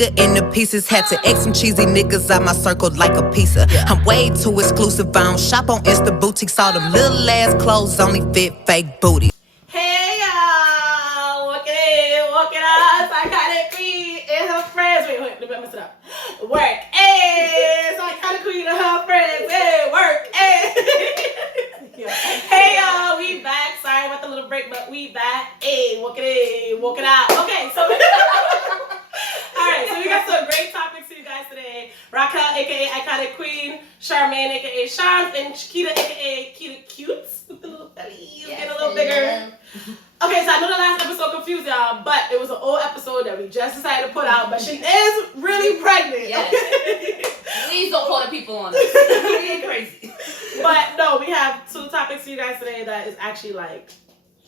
bigger in the pieces. Had to X some cheesy niggas out my circle like a pizza. I'm way too exclusive. I don't shop on Insta boutiques. All them little ass clothes only fit fake booty. Hey y'all, walk it out. It's Iconicqueen and her friends. Wait, let me mess it up. Work, hey, it's Iconicqueen and her friends. Hey, work, hey. Hey y'all, we back. Sorry about the little break, but we back. Hey, walk it out. Okay, so alright, so we got some great topics for you guys today. Raquel, aka Iconicqueen, Charmaine, aka Charms, and Kita, aka KitaKute, with the little bellies, getting a little bigger. Okay, so I know the last episode confused y'all, but it was an old episode that we just decided to put out, but she is really pregnant. Yes. Please don't call the people on us. We ain't crazy. But no, we have two topics for you guys today that is actually like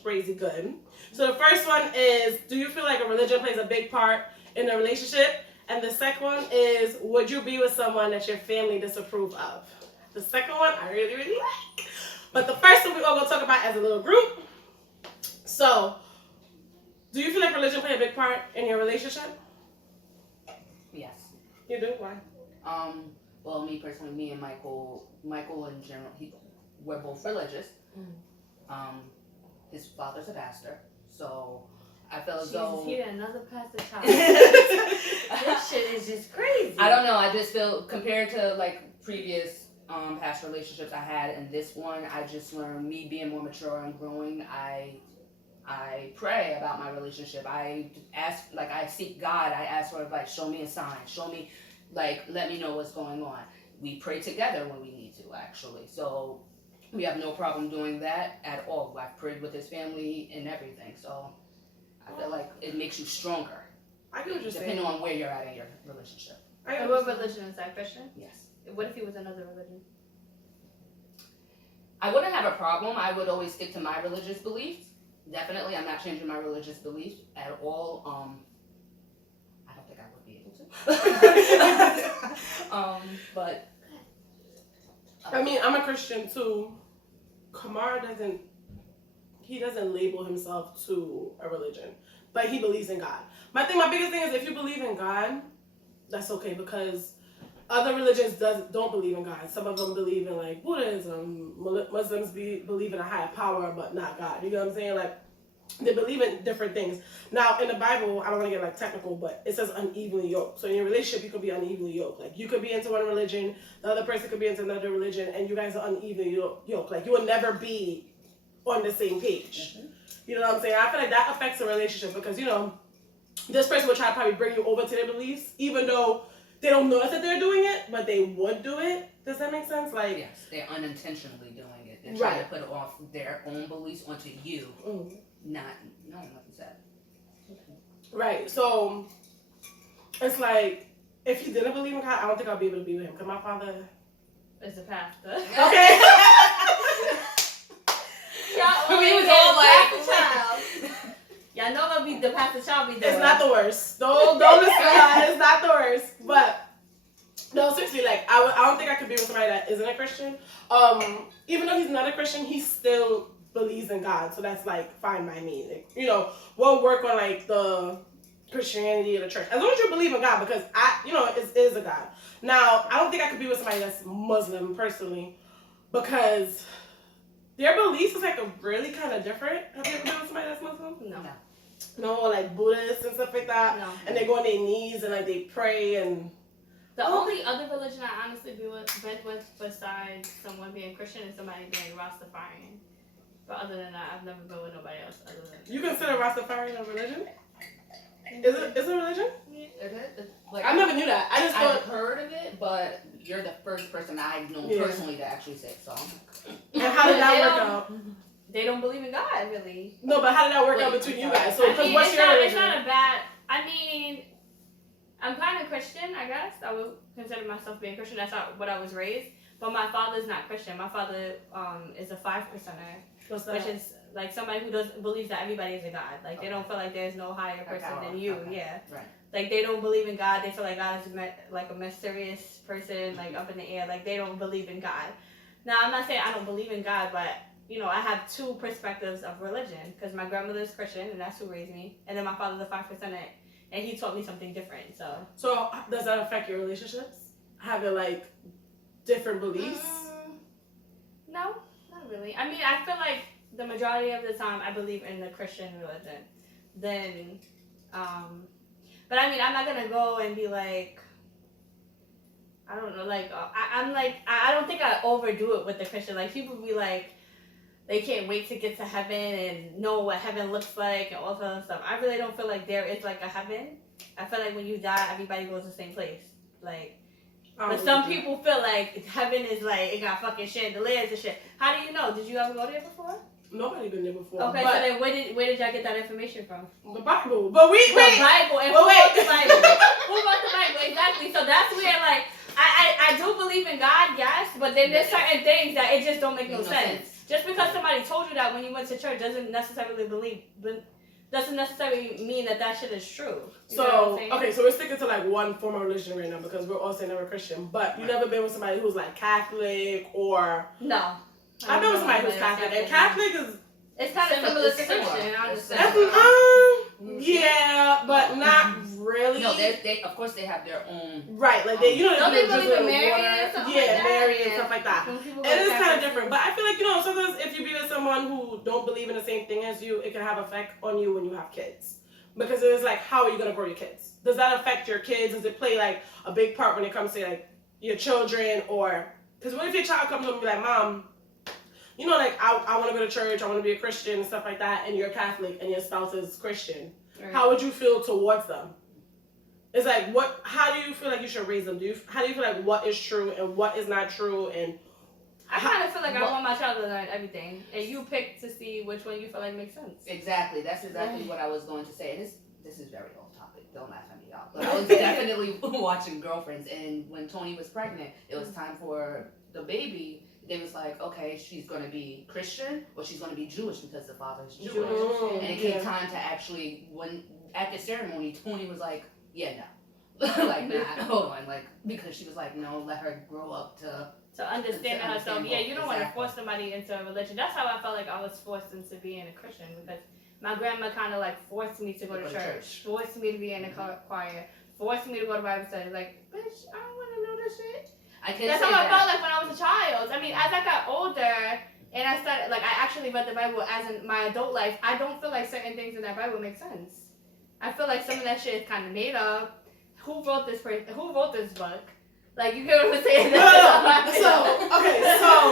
crazy good. So the first one is, do you feel like a religion plays a big part in a relationship? And the second one is, would you be with someone that your family disapprove of? The second one I really, really like. But the first one we're all going to talk about as a little group. So, do you feel like religion play a big part in your relationship? Yes. You do? Why? Well, me personally, me and Michael in general, we're both religious. His father's a pastor, so I feel as though he another pastor child. This shit is just crazy. I don't know. I just feel compared to like previous past relationships I had, and this one, I just learned me being more mature and growing. I pray about my relationship. I ask, like, I seek God. I ask for advice. Show me a sign. Show me, like, let me know what's going on. We pray together when we need to, actually. So we have no problem doing that at all. I've prayed with his family and everything. So I feel like it makes you stronger. I get what you're saying. Depending on where you're at in your relationship. And what religion is that? Christian? Yes. What if he was another religion? I wouldn't have a problem. I would always stick to my religious beliefs. Definitely, I'm not changing my religious beliefs at all. I don't think I would be able to. But I mean, I'm a Christian too. Kamar doesn't label himself to a religion, but he believes in God. My biggest thing is, if you believe in God, that's okay, because other religions don't believe in God. Some of them believe in like Buddhism. Muslims believe in a higher power, but not God. You know what I'm saying? Like, they believe in different things. Now, in the Bible, I don't want to get like technical, but it says unevenly yoked. So in your relationship, you could be unevenly yoked. Like, you could be into one religion, the other person could be into another religion, and you guys are unevenly yoked. Like, you will never be on the same page. Mm-hmm. You know what I'm saying? I feel like that affects a relationship because, you know, this person would try to probably bring you over to their beliefs, even though they don't know that they're doing it, but they would do it. Does that make sense? Like, yes, they're unintentionally doing it. They're trying to put off their own beliefs onto you. Mm-hmm. Nothing said. Right. So it's like, if he didn't believe in God, I don't think I'll be able to be with him because my father is a pastor. Okay. Y'all was all like, y'all know what the pastor child be doing. It's not the worst. Don't listen to that. It's not the worst. But no, seriously, like I don't think I could be with somebody that isn't a Christian. Even though he's not a Christian, he still believes in God, so that's like fine by me. Like, you know, we'll work on like the Christianity of the church as long as you believe in God, because it is a God. Now, I don't think I could be with somebody that's Muslim personally, because their beliefs is like a really kind of different. Have you ever been with somebody that's Muslim? No, like Buddhists and stuff like that. No. And they go on their knees and like they pray and. The only other religion I honestly been with besides someone being Christian is somebody being Rastafarian. But other than that, I've never been with nobody else other than. You consider Rastafarian a religion? Is it a religion? Yeah, it is. Like, I never knew that. I've heard of it, but you're the first person I've known personally to actually say so. And how did that work out? They don't believe in God, really. No, but how did that work out between you guys? So, what's your religion? It's not a bad. I mean, I'm kind of Christian, I guess. I would consider myself being Christian. That's not what I was raised. But my father's not Christian. My father is a 5%er, which is like somebody who doesn't believe that everybody is a God. Like they don't feel like there's no higher person than you. Okay. Yeah. Right. Like they don't believe in God. They feel like God is like a mysterious person, like up in the air. Like they don't believe in God. Now I'm not saying I don't believe in God, but you know I have two perspectives of religion because my grandmother's Christian and that's who raised me, and then my father's a 5%er. and he taught me something different. So does that affect your relationships? Having like different beliefs? No, not really. I mean, I feel like the majority of the time I believe in the Christian religion. Then, but I mean, I'm not gonna go and be like, I don't know, like I'm like I don't think I overdo it with the Christian. Like people be like, they can't wait to get to heaven and know what heaven looks like and all that other stuff. I really don't feel like there is like a heaven. I feel like when you die, everybody goes to the same place. Like, but some people feel like heaven is like it got fucking chandeliers and shit. How do you know? Did you ever go there before? Nobody been there before. Okay, so then where did y'all get that information from? The Bible. But the Bible. And who wrote the Bible? Who wrote the Bible? Exactly. So that's where like I do believe in God, yes, but then there's certain things that it just don't make no sense. Just because somebody told you that when you went to church doesn't necessarily mean that shit is true. So we're sticking to like one form of religion right now because we're all saying that we're Christian. But you never been with somebody who's like Catholic or no. I've been with somebody who's Catholic, and Catholic is it's kind of similar to Christian. I understand. Yeah, but not really. No, they of course they have their own. Right, like they don't they believe in Mary and stuff like that? Mary and stuff like that. It is kind of different, but I feel like sometimes if you be with someone who don't believe in the same thing as you, it can have effect on you when you have kids. Because it's like, how are you gonna grow your kids? Does that affect your kids? Does it play like a big part when it comes to like your children? Or because what if your child comes up and be like, Mom, like I want to go to church, I want to be a Christian and stuff like that, and you're Catholic and your spouse is Christian. Right. How would you feel towards them? It's like how do you feel like you should raise them? How do you feel like what is true and what is not true? And I kind of feel like I want my child to learn everything, and you pick to see which one you feel like makes sense. Exactly, that's exactly what I was going to say. And this is very off topic. Don't laugh at me, y'all. But I was definitely watching Girlfriends, and when Tony was pregnant, it was time for the baby. They was like, okay, she's going to be Christian or she's going to be Jewish because the father is Jewish. And it came time to actually, at the ceremony, Tony was like, yeah, no. Like, nah, hold on. Like, because she was like, no, let her grow up to understand herself. Yeah, you don't want to force somebody into a religion. That's how I felt like I was forced into being a Christian because my grandma kind of like forced me to go to church, forced me to be in a choir, forced me to go to Bible study. Like, bitch, I don't want to know this shit. That's how I felt like when I was a child. I mean, as I got older and I started, like, I actually read the Bible as in my adult life, I don't feel like certain things in that Bible make sense. I feel like some of that shit is kind of made up. Who wrote this book? Like, you get what I'm saying? So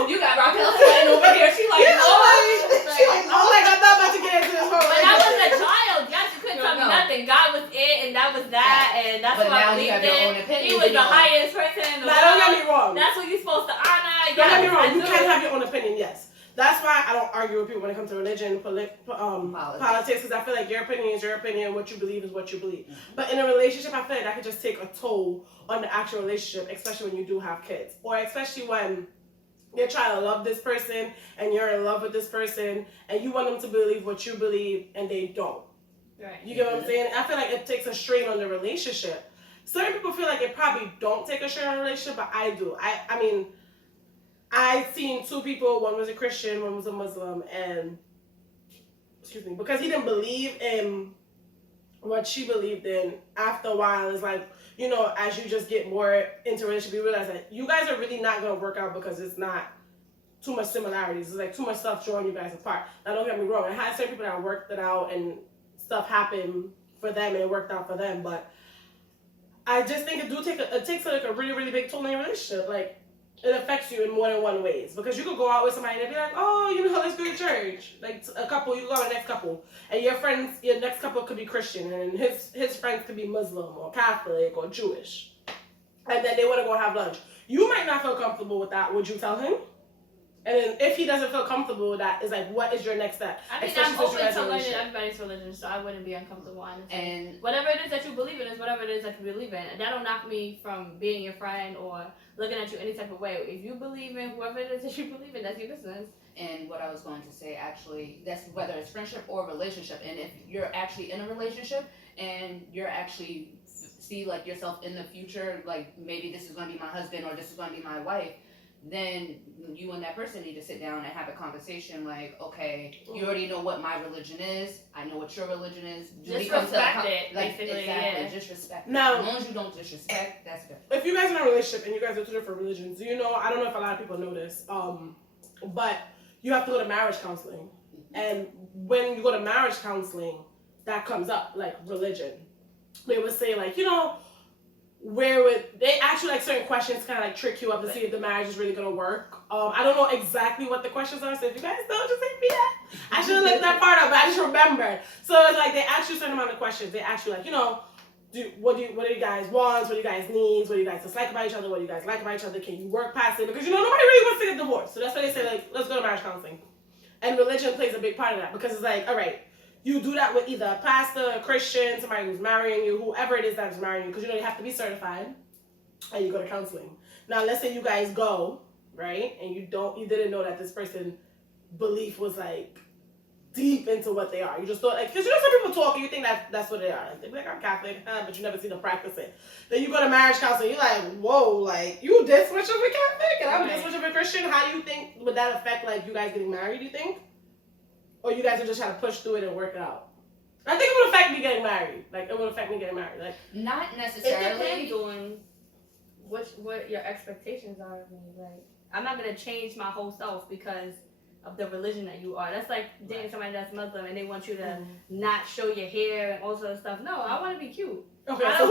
you got Raquel sweating over here. She like, I'm not about to get into this whole. When I was a child, y'all couldn't tell me nothing. God was it, and that was that, and that's what I believed in. He was the highest person in the world. Don't get me wrong. That's what you're supposed to honor. Don't get me wrong. You can have your own opinion, yes. That's why I don't argue with people when it comes to religion, politics, because I feel like your opinion is your opinion, what you believe is what you believe. But in a relationship, I feel like that could just take a toll on the actual relationship, especially when you do have kids. Or especially when you're trying to love this person and you're in love with this person and you want them to believe what you believe and they don't. Right. You get what I'm saying? I feel like it takes a strain on the relationship. Certain people feel like it probably don't take a strain on the relationship, but I do. I mean, I seen two people, one was a Christian, one was a Muslim, and because he didn't believe in what she believed in, after a while, it's like, as you just get more into a relationship, you realize that you guys are really not going to work out because it's not too much similarities. It's like too much stuff drawing you guys apart. Now, don't get me wrong. I had certain people that worked it out and stuff happened for them and it worked out for them, but I just think it takes like a really, really big toll in your relationship. Like, it affects you in more than one ways. Because you could go out with somebody and they'd be like, oh, let's go to church. Like a couple, you go out with the next couple. And your next couple could be Christian. And his friends could be Muslim or Catholic or Jewish. And then they want to go have lunch. You might not feel comfortable with that. Would you tell him? And then if he doesn't feel comfortable with that, it's like, what is your next step? I mean, I'm open to learning everybody's religion, so I wouldn't be uncomfortable, honestly. And whatever it is that you believe in is whatever it is that you believe in. And that don't knock me from being your friend or looking at you any type of way. If you believe in whoever it is that you believe in, that's your business. And what I was going to say, actually, that's whether it's friendship or relationship. And if you're actually in a relationship and you're actually see like yourself in the future, like maybe this is going to be my husband or this is going to be my wife, then you and that person need to sit down and have a conversation. Like, okay, you already know what my religion is. I know what your religion is. Just respect it, like, basically. exactly, Yeah. just respect it. Now, As long as you don't disrespect, that's good. if you guys are in a relationship and you guys are two different religions, you know, I don't know if a lot of people know this, but you have to go to marriage counseling. And when you go to marriage counseling, that comes up, like religion. They would say, like, you know, they ask you like certain questions, kind of like trick you up to see if the marriage is really gonna work. I don't know exactly what the questions are, so if you guys know, just hit me up. I should have looked that part up, but I just remembered. So it's like they ask you a certain amount of questions. They ask you like, you know, what do you guys want? What do you guys need? What do you guys dislike about each other? What do you guys like about each other? Can you work past it? Because you know nobody really wants to get divorced. So that's why they say like, let's go to marriage counseling. And religion plays a big part of that because it's like, all right, you do that with either a pastor, a Christian, somebody who's marrying you, whoever it is that is marrying you, because you know you have to be certified, and you go to counseling. Now, let's say you guys go, right, and you didn't know that this person belief was like deep into what they are. You just thought, like, because you know some people talk and you think that's what they are. Like, they be like, I'm Catholic, but you never see them practice it. Then you go to marriage counseling, you're like, whoa, like, you this much of a Catholic and I'm this much of a Christian. How do you think would that affect like you guys getting married? Do you think? Or you guys are just trying to push through it and work it out? I think it would affect me getting married. Like, it would affect me getting married. Like, not It necessarily. depends on what your expectations are of me. Like, I'm not gonna change my whole self because of the religion that you are. That's like dating somebody that's Muslim and they want you to not show your hair and all sorts of stuff. No, I want to be cute. okay, I don't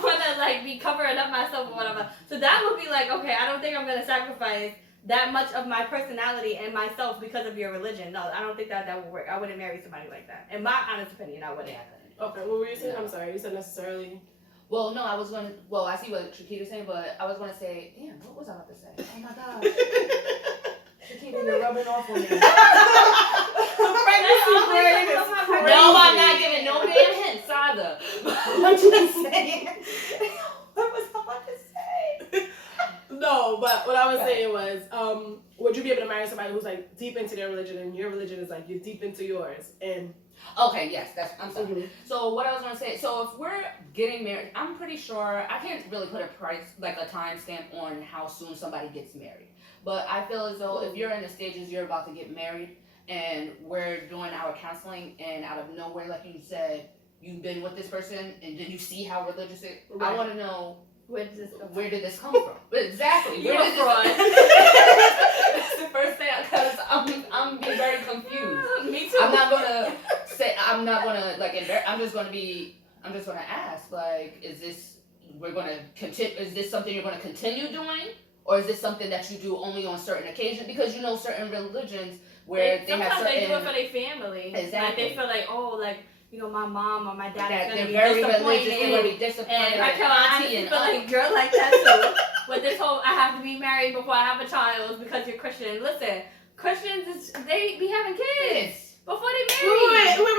want to like be covering up myself or whatever. So that would be like, okay, I don't think I'm gonna sacrifice that much of my personality and myself because of your religion. No, I don't think that would work. I wouldn't marry somebody like that. In my honest opinion, I wouldn't. Okay, what were you saying? I'm sorry, you said necessarily. Well, no, I see what Shakita's saying, but I was going to say, damn, what was I about to say? Oh my gosh. Shakita, you're rubbing off on me. No, I'm not giving no damn hints either. I'm just saying. What was I about to say? No, but what I was saying was, would you be able to marry somebody who's like deep into their religion and your religion is like you're deep into yours? And okay, yes, I'm sorry. So what I was gonna say, so if we're getting married, I'm pretty sure I can't really put a price, like a time stamp on how soon somebody gets married. But I feel as though if you're in the stages you're about to get married and we're doing our counseling and out of nowhere, like you said, you've been with this person and then you see how religious it is, I want to know. Where did this come from? Exactly. You're a fraud. That's the first thing, because I'm being very confused. Me too. I'm not gonna like embarrass. I'm just gonna ask, like, is this something you're gonna continue doing, or is this something that you do only on certain occasions? Because you know certain religions where they have certain. Sometimes they do it for their family. Exactly. Like they feel like, oh, like, you know, my mom or my dad is they're gonna be very disappointed. religious. They're gonna be disappointed. And I can honestly feel like a girl like that too. With this whole, I have to be married before I have a child because you're Christian. Listen, Christians, they be having kids before they marry.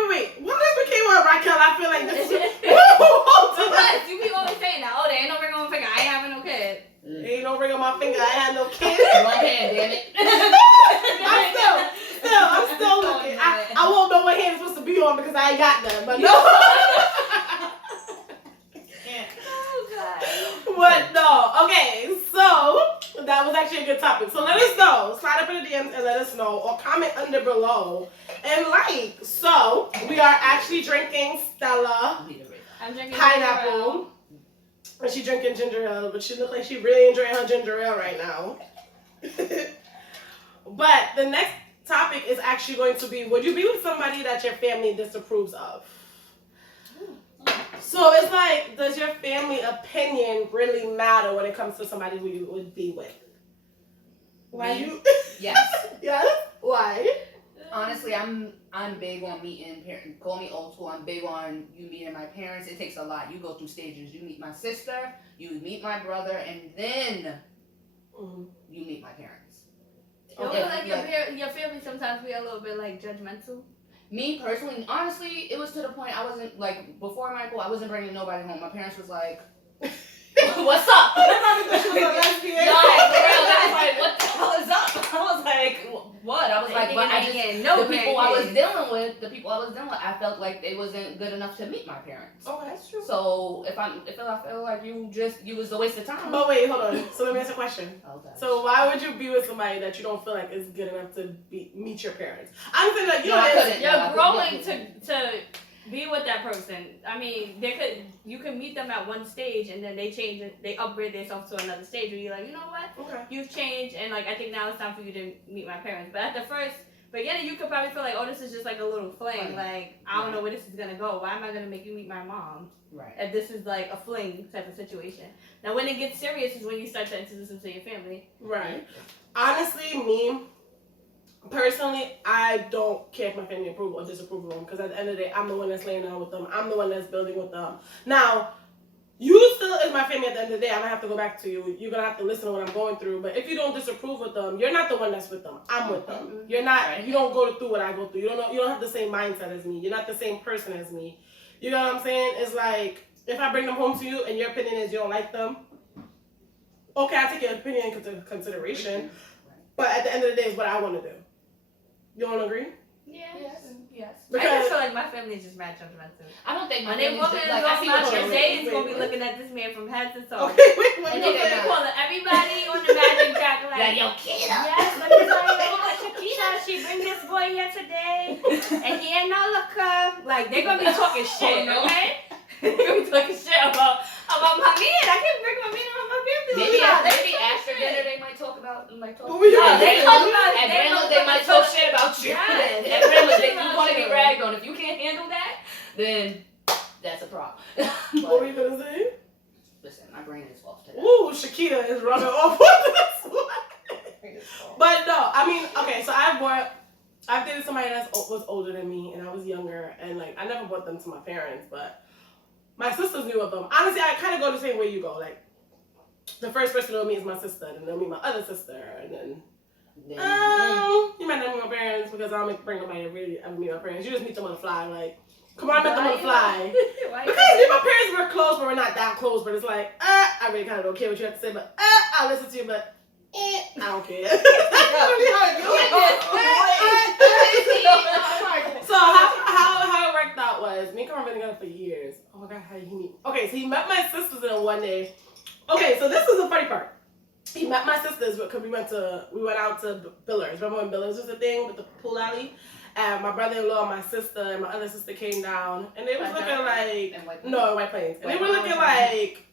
Wait. When this became a Raquel, I feel like this is... Because you be always saying that, oh, there ain't no ring on my finger, I ain't having no kid. Ain't no ring on my finger, I had no kid. Wrong hand, damn it. I'm still looking. I won't know what hand it's supposed to be on because I ain't got none, but no. Oh, God. But no, okay, so that was actually a good topic. So let us know. Slide up in the DMs and let us know, or comment under below. And like, so we are actually drinking Stella I'm drinking pineapple. And she's drinking ginger ale, but she looks like she really enjoying her ginger ale right now. But the next topic is actually going to be, would you be with somebody that your family disapproves of? So it's like, does your family opinion really matter when it comes to somebody who you would be with? Why you? Yes. Yes? Why? Honestly, I'm big on meeting parents. Call me old school. I'm big on you meeting my parents. It takes a lot. You go through stages. You meet my sister, you meet my brother, and then you meet my parents. You feel like your family sometimes be a little bit like judgmental? Me personally, honestly, it was to the point I wasn't like, before Michael, I wasn't bringing nobody home. My parents was like, What's up? Everybody thought she was a lesbian. Yo, for real, I was like, what the hell is up? I was like, what? I was like, but I just, the people I was dealing with, I felt like they wasn't good enough to meet my parents. Oh, that's true. So if I feel like you was a waste of time. But wait, hold on. So let me ask a question. Okay. So why would you be with somebody that you don't feel like is good enough to meet your parents? I'm saying like you're growing to be with that person. I mean, you can meet them at one stage and then they change it, they upgrade themselves to another stage where you're like, you know what? Okay. You've changed, and like I think now it's time for you to meet my parents. But at the first beginning, you could probably feel like, oh, this is just like a little fling. Like I don't know where this is gonna go. Why am I gonna make you meet my mom? Right. If this is like a fling type of situation. Now, when it gets serious is when you start to introduce them to your family. Right. Honestly, me. Personally, I don't care if my family approve or disapprove of them, because at the end of the day, I'm the one that's laying down with them. I'm the one that's building with them. Now, you still is my family at the end of the day. I'm going to have to go back to you. You're going to have to listen to what I'm going through. But if you don't disapprove with them, you're not the one that's with them. I'm with them. You're not, you don't go through what I go through. You don't have the same mindset as me. You're not the same person as me. You know what I'm saying? It's like, if I bring them home to you and your opinion is you don't like them, okay, I'll take your opinion into consideration. But at the end of the day, it's what I want to do. You don't agree? Yes. Because I just feel like my family is just mad judgmental. I don't think my when they walk in like, the door, they is gonna be wait. looking at this man from head to toe. Okay, wait. And they're gonna be calling everybody on the magic jack like, yo, Kita. yes, let me tell you, Kita, she bring this boy here today, and he ain't no looker. Like they're gonna be talking shit, okay? They're gonna be talking shit about my man. I can't bring my man around my family. Maybe after dinner they might talk about They talk about at grandma's they might talk shit about you. Yes. At grandma's you want to get ragged on. If you can't handle that, then that's a problem. What were you gonna say? Listen, my brain is off today. Ooh, Shakita is running off with this one. But no, I mean, okay, so I've dated somebody that was older than me, and I was younger, and like I never brought them to my parents, but my sisters knew of them. Honestly, I kind of go the same way you go. Like, the first person they'll meet is my sister, and then they'll meet my other sister, and then you might not meet my parents because I don't bring nobody to really ever meet my parents. You just meet them on the fly, like, come on, I met them on the fly. Because me and my parents were close, but we're not that close, but it's like, I really kind of don't care what you have to say, but I'll listen to you, but I don't care. So how it worked out was, me and Carmen been together for years. Oh my God, how did he meet? Okay, so he met my sisters in one day. Okay, so this was the funny part. He met my sisters because we went out to Billers. Remember when Billers was a thing with the pool alley? And my brother-in-law, my sister, and my other sister came down, and they was looking like in White Plains. And they were looking like,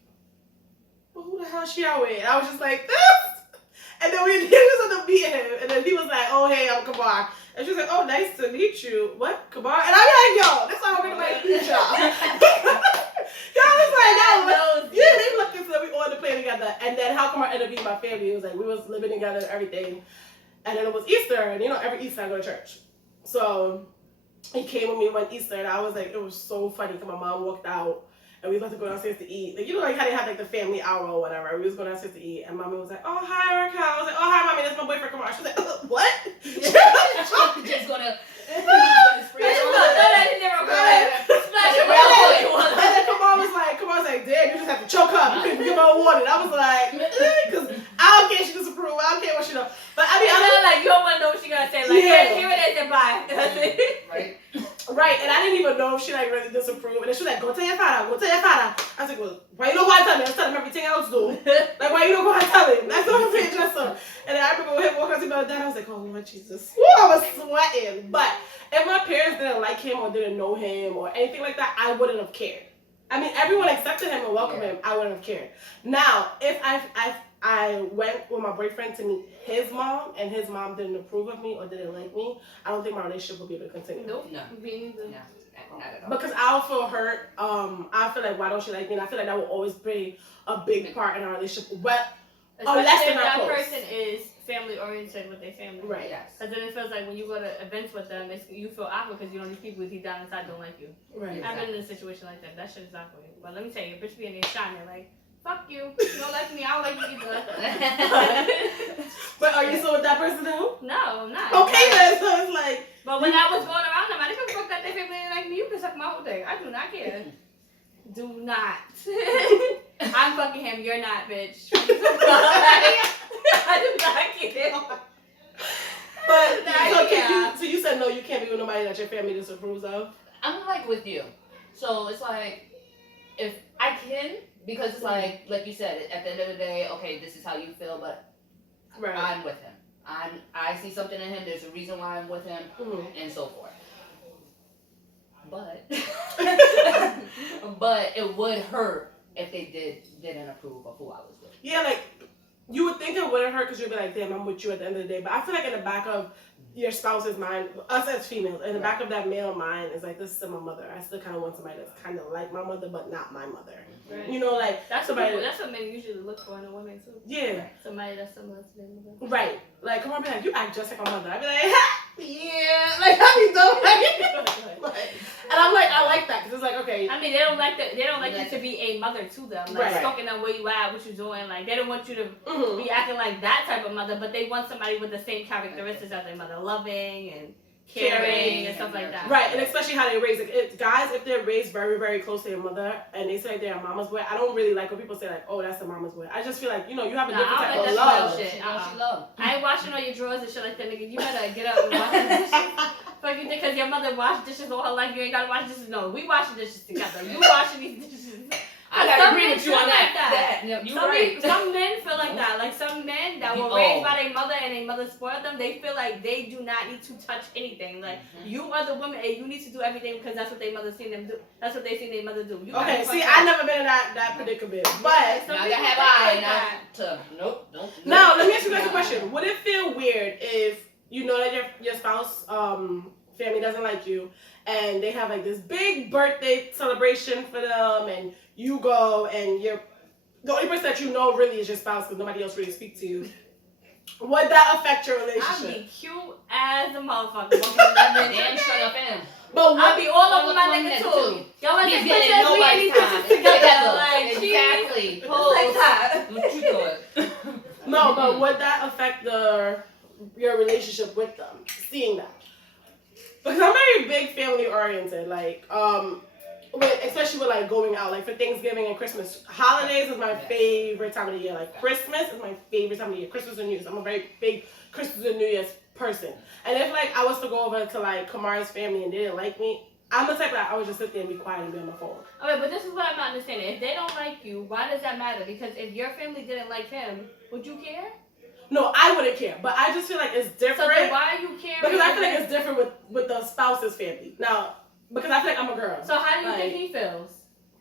well, who the hell is she out with? And I was just like, this. And then he was going to meet him, and then he was like, oh hey, I'm Kabar. And she was like, oh, nice to meet you. What, Kabar? And I'm like, yo, this is how we're gonna meet y'all. Y'all was like, no, yeah, they looked into we all on the plane together. And then how come I ended up being my family? It was like we was living together and everything. And then it was Easter, and you know, every Easter I go to church. So he came with me one Easter, and I was like, it was so funny because my mom walked out. And we was about to go downstairs to eat. Like, you know, like how they have like the family hour or whatever. We was going downstairs to eat, and mommy was like, oh, hi, Erica. I was like, oh, hi, mommy, that's my boyfriend, Kamar. She was like, what? Just gonna spread And then Kamar was like, damn, you just have to choke up. You couldn't give her a warning. I was like, because I don't care if she disapprove. I don't care what she knows. But I mean, I feel like you don't want to know what she gonna say. Like, here it is, and bye. Right, and I didn't even know if she like really disapproved. And then she was like, go tell your father, go tell your father. I was like, well, why you don't go and tell me? I was telling him everything else do. Like, why you don't go and tell him? That's what I'm saying, just so. And then I remember him walking up to me about that, I was like, oh Lord Jesus. Woo, I was sweating. But if my parents didn't like him or didn't know him or anything like that, I wouldn't have cared. I mean, everyone accepted him and welcomed him, I wouldn't have cared. Now, if I went with my boyfriend to meet his mom, and his mom didn't approve of me or didn't like me, I don't think my relationship would be able to continue. Nope. No. Not at all. Because I'll feel hurt. I feel like, why don't she like me? And I feel like that will always play a big part in our relationship. But unless if that close. person is family oriented with their family. Right. Yes. Because then it feels like when you go to events with them, you feel awkward because you know these people deep down inside don't like you. Right. I've been in a situation like that. That shit is awkward. But let me tell you, a bitch be in there shining like, fuck you. You don't like me, I don't like you either. But are you still with that person now? No, I'm not. Okay then, so it's like. But when I was going around them, I didn't give a fuck that their family didn't like me. You can suck my whole thing. I do not care. Do not. I I'm fucking him, you're not, bitch. I do not get it. But so you said no, you can't be with nobody that your family disapproves of. I'm like with you. So it's like, if I can, because it's like you said, at the end of the day, okay, this is how you feel, but I'm with him. I see something in him. There's a reason why I'm with him, and so forth. But but it would hurt if they didn't approve of who I was with. Yeah, like you would think it wouldn't hurt because you'd be like, damn, I'm with you at the end of the day. But I feel like in the back of your spouse's mind, us as females, in the back of that male mind is like, this is still my mother. I still kind of want somebody that's kind of like my mother, but not my mother. Right. You know, like that's somebody. That's what men usually look for in a woman too. Yeah. Somebody that's similar to their mother. Right. Like, come on, be like, you act just like my mother. I'd be like, yeah, like I be doing like, and I'm like, I like that because it's like, okay. I mean, they don't like you to be a mother to them, like stalking them where you at, what you doing. Like they don't want you to be acting like that type of mother, but they want somebody with the same characteristics as their mother, loving and caring and stuff like that. Right, and especially how they raise guys, if they're raised very, very close to their mother and they say they're a mama's boy, I don't really like when people say like, oh, that's a mama's boy. I just feel like, you know, you have a different type of love. Shit. Love. I ain't washing all your drawers and shit like that, nigga. You better get up and wash the dishes. Fucking because your mother washed dishes all her life, you ain't gotta wash dishes. No, we washing dishes together. You washing these dishes. I gotta agree with you on that. Some men feel like that. Like some men that were raised by their mother and their mother spoiled them, they feel like they do not need to touch anything. Like you are the woman and you need to do everything because that's what their mother seen them do. That's what they seen their mother do. Okay, see, I never been in that predicament, but neither have I. Nope. Now let me ask you guys a question. Would it feel weird if you know that your spouse family doesn't like you and they have like this big birthday celebration for them and you go and the only person that you know really is your spouse because nobody else really speaks to you? Would that affect your relationship? I'd be cute as a motherfucker. Damn straight up in. But I'd be all over my nigga too. Y'all want to put nobody's time together. Like, exactly. Like that. What you doing? No, but would that affect your relationship with them? Seeing that. Because I'm very big family oriented, like especially with like going out, like for Thanksgiving and Christmas. Holidays is my favorite time of the year. Like Christmas is my favorite time of the year. Christmas and New Year's. I'm a very big Christmas and New Year's person. And if like I was to go over to like Kamara's family and they didn't like me, I'm the type that I would just sit there and be quiet and be on my phone. Okay, but this is what I'm not understanding. If they don't like you, why does that matter? Because if your family didn't like him, would you care? No, I wouldn't care, but I just feel like it's different. So then why are you caring? Because I feel like it's different with the spouse's family. Now, because I feel like I'm a girl. So how do you think he feels?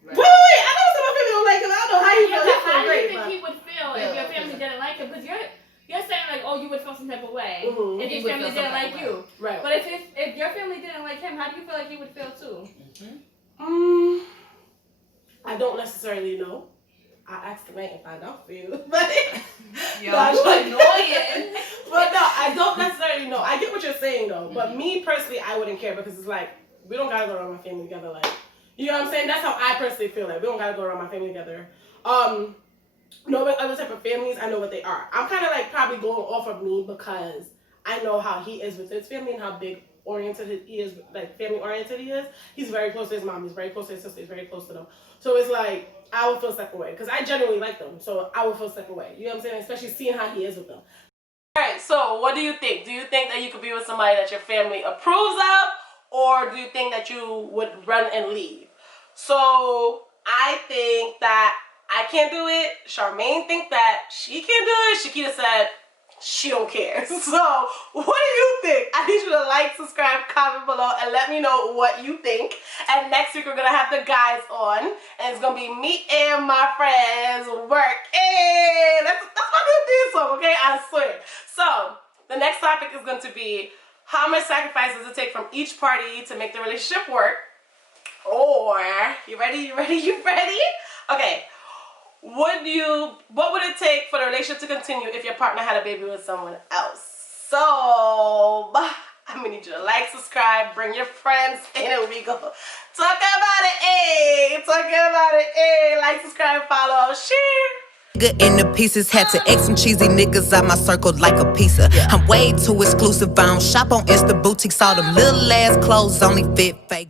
Right. Wait, I know some of my family don't like him. I don't know how you feel. How do you think he would feel if your family didn't like him? Because you're saying like, oh, you would feel some type of way if your family didn't like you. Right. But if your family didn't like him, how do you feel like he would feel too? I don't necessarily know. I asked the man if I don't feel, but you're annoying. But no, I don't necessarily know. I get what you're saying though, but me personally, I wouldn't care because it's like we don't gotta go around my family together. Like, you know what I'm saying? That's how I personally feel. Like we don't gotta go around my family together. Knowing other type of families, I know what they are. I'm kind of like probably going off of me because I know how he is with his family and how big oriented he is, like family oriented he is. He's very close to his mom. He's very close to his sister. He's very close to them. So it's like I would feel step away because I genuinely like them. So I would feel step away. You know what I'm saying? Especially seeing how he is with them. All right. So what do you think? Do you think that you could be with somebody that your family approves of, or do you think that you would run and leave? So I think that I can't do it. Charmaine think that she can't do it. Shakita said she don't care. So what do you think? I need you to like, subscribe, comment below, and let me know what you think. And next week we're gonna have the guys on, and it's gonna be me and my friends work. Hey, that's my new theme song, okay? I swear. So the next topic is going to be how much sacrifice does it take from each party to make the relationship work? Or you ready? Okay. What would it take for the relationship to continue if your partner had a baby with someone else? So I'm gonna need you to like, subscribe, bring your friends in, and we go talk about it. Like, subscribe, follow, share. In the pieces, had to X some cheesy niggas out my circle like a pizza. I'm way too exclusive. I don't shop on Insta boutiques. All them little ass clothes only fit fake.